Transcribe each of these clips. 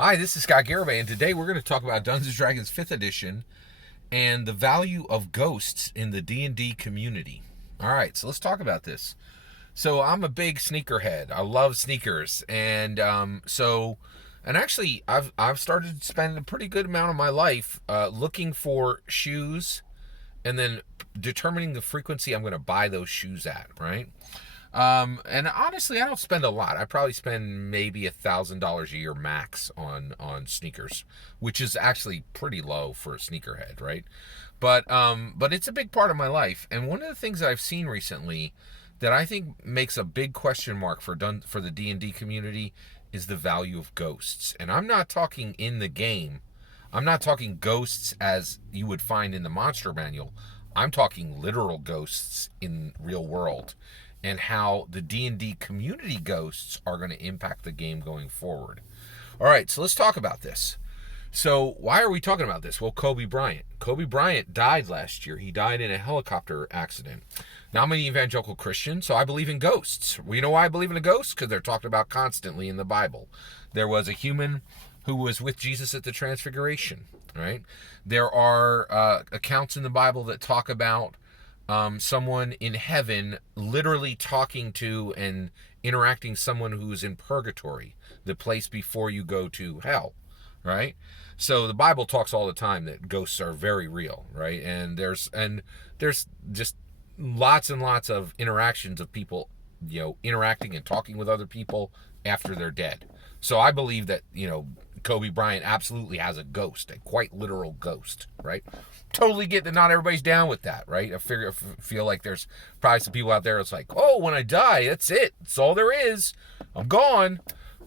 Hi, this is Scott Garibay, and today we're going to talk about Dungeons & Dragons 5th Edition and the value of ghosts in the D&D community. All right, so let's talk about this. So I'm a big sneakerhead. I love sneakers, and actually I've started to spend a pretty good amount of my life looking for shoes, and then determining the frequency I'm going to buy those shoes at. Right. And honestly, I don't spend a lot. I probably spend maybe $1,000 a year max on sneakers, which is actually pretty low for a sneakerhead, right? But it's a big part of my life. And one of the things that I've seen recently that I think makes a big question mark for the D&D community is the value of ghosts. And I'm not talking in the game. I'm not talking ghosts as you would find in the monster manual. I'm talking literal ghosts in real world, and how the D&D community ghosts are going to impact the game going forward. All right, so let's talk about this. So why are we talking about this? Well, Kobe Bryant. Kobe Bryant died last year. He died in a helicopter accident. Now, I'm an evangelical Christian, so I believe in ghosts. You know why I believe in a ghost? Because they're talked about constantly in the Bible. There was a human who was with Jesus at the Transfiguration, right? There are accounts in the Bible that talk about someone in heaven literally talking to and interacting someone who's in purgatory, the place before you go to hell, right? So the Bible talks all the time that ghosts are very real, right? And there's just lots and lots of interactions of people, interacting and talking with other people after they're dead. So I believe that, Kobe Bryant absolutely has a ghost, a quite literal ghost, right? Totally get that not everybody's down with that, right? I feel like there's probably some people out there that's like, oh, when I die, that's it. That's all there is. I'm gone.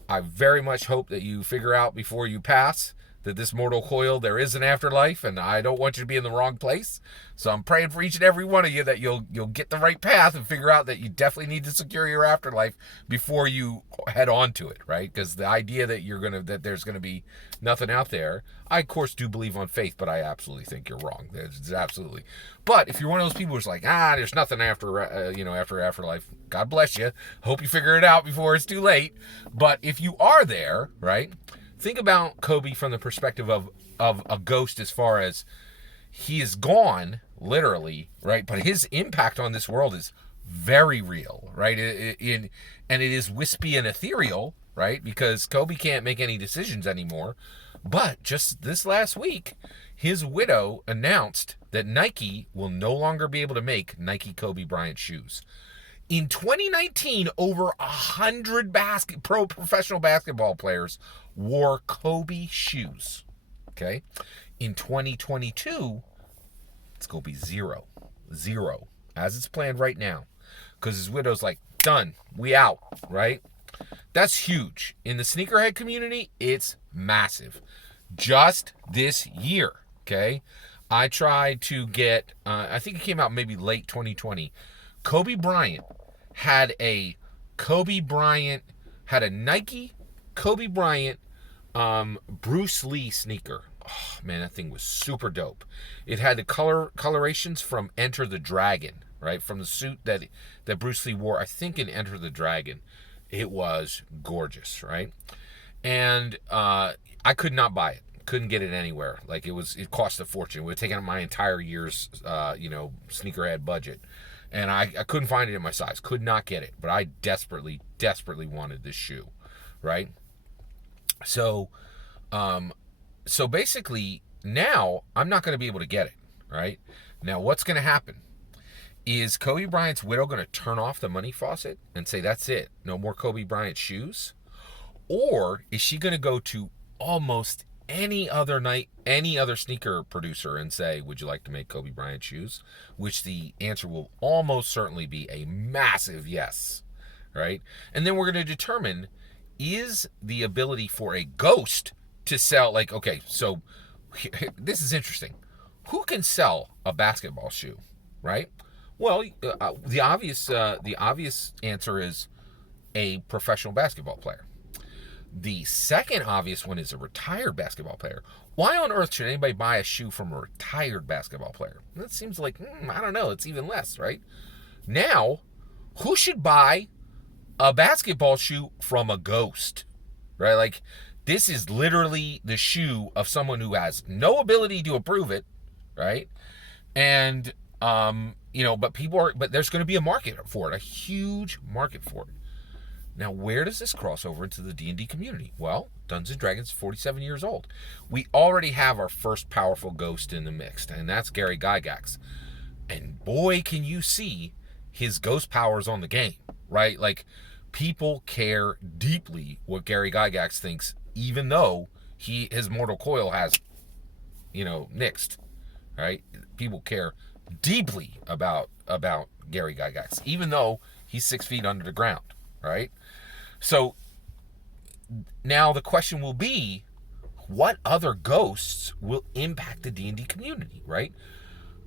I very much hope that you figure out before you pass that this mortal coil, there is an afterlife, and I don't want you to be in the wrong place. So I'm praying for each and every one of you that you'll get the right path and figure out that you definitely need to secure your afterlife before you head on to it, right? Because the idea that there's gonna be nothing out there, I of course do believe on faith, but I absolutely think you're wrong. There's absolutely. But if you're one of those people who's like, there's nothing after afterlife, God bless you. Hope you figure it out before it's too late. But if you are there, right? Think about Kobe from the perspective of a ghost, as far as he is gone, literally, right? But his impact on this world is very real, right? And it is wispy and ethereal, right? Because Kobe can't make any decisions anymore. But just this last week, his widow announced that Nike will no longer be able to make Nike Kobe Bryant shoes. In 2019, over 100 professional basketball players wore Kobe shoes. Okay? In 2022, it's going to be zero. Zero. As it's planned right now. Because his widow's like, done. We out. Right? That's huge. In the sneakerhead community, it's massive. Just this year. Okay? I tried to get, I think it came out maybe late 2020. Kobe Bryant had a Nike Kobe Bryant Bruce Lee sneaker. Oh man, that thing was super dope. It had the colorations from Enter the Dragon, right? From the suit that Bruce Lee wore, I think, in Enter the Dragon. It was gorgeous, right? And I could not buy it. Couldn't get it anywhere. Like it cost a fortune. It would have taken up my entire year's sneakerhead budget. And I couldn't find it in my size. Could not get it. But I desperately, desperately wanted this shoe, right? So basically, now I'm not going to be able to get it, right? Now, what's going to happen? Is Kobe Bryant's widow going to turn off the money faucet and say, that's it, no more Kobe Bryant shoes? Or is she going to go to almost any other sneaker producer and say, would you like to make Kobe Bryant shoes? Which the answer will almost certainly be a massive yes, right? And then we're going to determine, is the ability for a ghost to sell, like, okay, so this is interesting. Who can sell a basketball shoe, right? Well, the obvious answer is a professional basketball player. The second obvious one is a retired basketball player. Why on earth should anybody buy a shoe from a retired basketball player? That seems like, I don't know, it's even less, right? Now, who should buy a basketball shoe from a ghost, right? Like, This is literally the shoe of someone who has no ability to approve it, right? And but there's going to be a market for it, a huge market for it. Now, where does this cross over into the D&D community? Well, Dungeons & Dragons is 47 years old. We already have our first powerful ghost in the mix, and that's Gary Gygax. And boy, can you see his ghost powers on the game, right? Like, people care deeply what Gary Gygax thinks, even though his mortal coil has, nixed, right? People care deeply about Gary Gygax, even though he's 6 feet under the ground, right? So now the question will be, what other ghosts will impact the D&D community, right?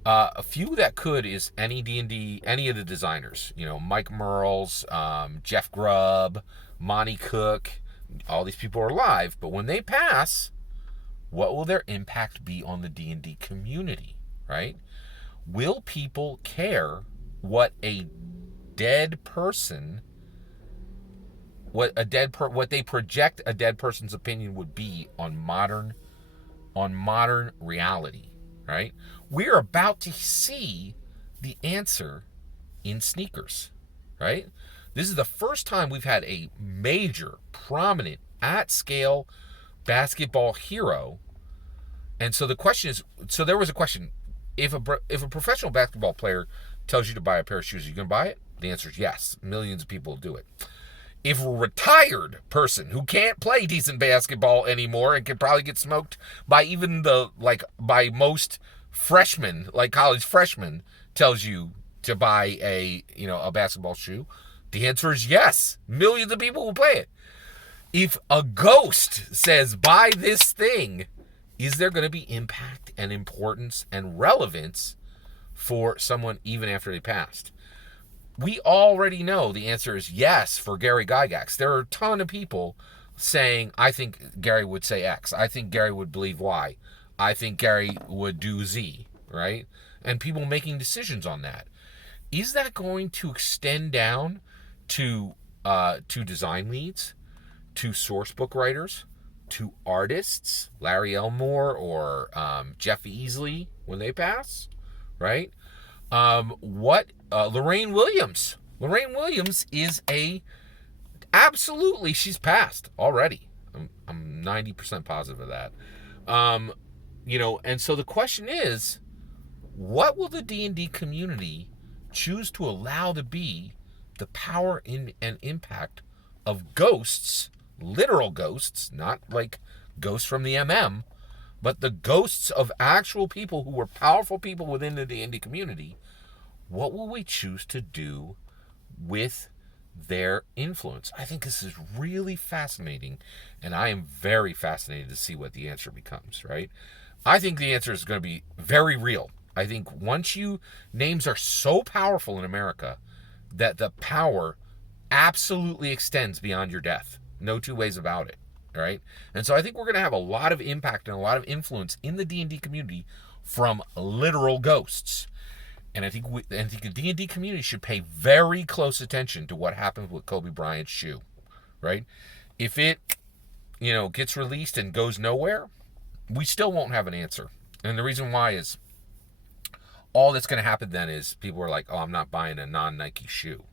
A few that could is any D&D, any of the designers, Mike Merles, Jeff Grubb, Monty Cook. All these people are alive, but when they pass, what will their impact be on the D&D community, right? Will people care what a dead person, what they project a dead person's opinion would be on modern reality, right? We're about to see the answer in sneakers, right? This is the first time we've had a major, prominent, at-scale basketball hero. And so the question is, there was a question, if a professional basketball player tells you to buy a pair of shoes, are you going to buy it? The answer is yes. Millions of people will do it. If a retired person who can't play decent basketball anymore and can probably get smoked by even by most freshmen, like college freshmen, tells you to buy a basketball shoe, the answer is yes. Millions of people will play it. If a ghost says buy this thing, is there going to be impact and importance and relevance for someone even after they passed? We already know the answer is yes for Gary Gygax. There are a ton of people saying, I think Gary would say X. I think Gary would believe Y. I think Gary would do Z, right? And people making decisions on that. Is that going to extend down to design leads, to source book writers, to artists, Larry Elmore or Jeff Easley when they pass, right? Lorraine Williams? Lorraine Williams is absolutely, she's passed already. I'm 90% positive of that. And so the question is, what will the D&D community choose to allow to be the power and impact of ghosts, literal ghosts, not like ghosts from the but the ghosts of actual people who were powerful people within the D&D community? What will we choose to do with their influence? I think this is really fascinating, and I am very fascinated to see what the answer becomes, right? I think the answer is going to be very real. I think names are so powerful in America that the power absolutely extends beyond your death. No two ways about it, right? And so I think we're going to have a lot of impact and a lot of influence in the D&D community from literal ghosts. And I think the D&D community should pay very close attention to what happened with Kobe Bryant's shoe, right? If it, gets released and goes nowhere, we still won't have an answer. And the reason why is all that's going to happen then is people are like, oh, I'm not buying a non-Nike shoe,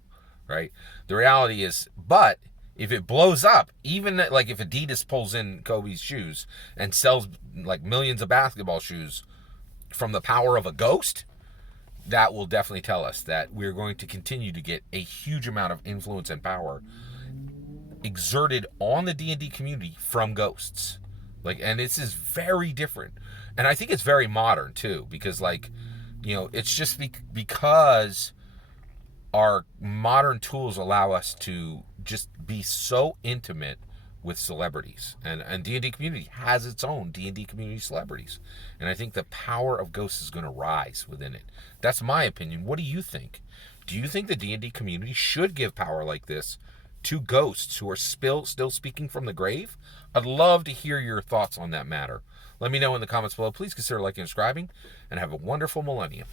right? The reality is, but if it blows up, even like if Adidas pulls in Kobe's shoes and sells like millions of basketball shoes from the power of a ghost, that will definitely tell us that we're going to continue to get a huge amount of influence and power exerted on the D&D community from ghosts. And this is very different. And I think it's very modern too, because it's just because our modern tools allow us to just be so intimate with celebrities, and D&D community has its own D&D community celebrities, and I think the power of ghosts is going to rise within it. That's my opinion. What do you think? Do you think the D&D community should give power like this to ghosts who are still speaking from the grave? I'd love to hear your thoughts on that matter. Let me know in the comments below. Please consider liking and subscribing, and have a wonderful millennium.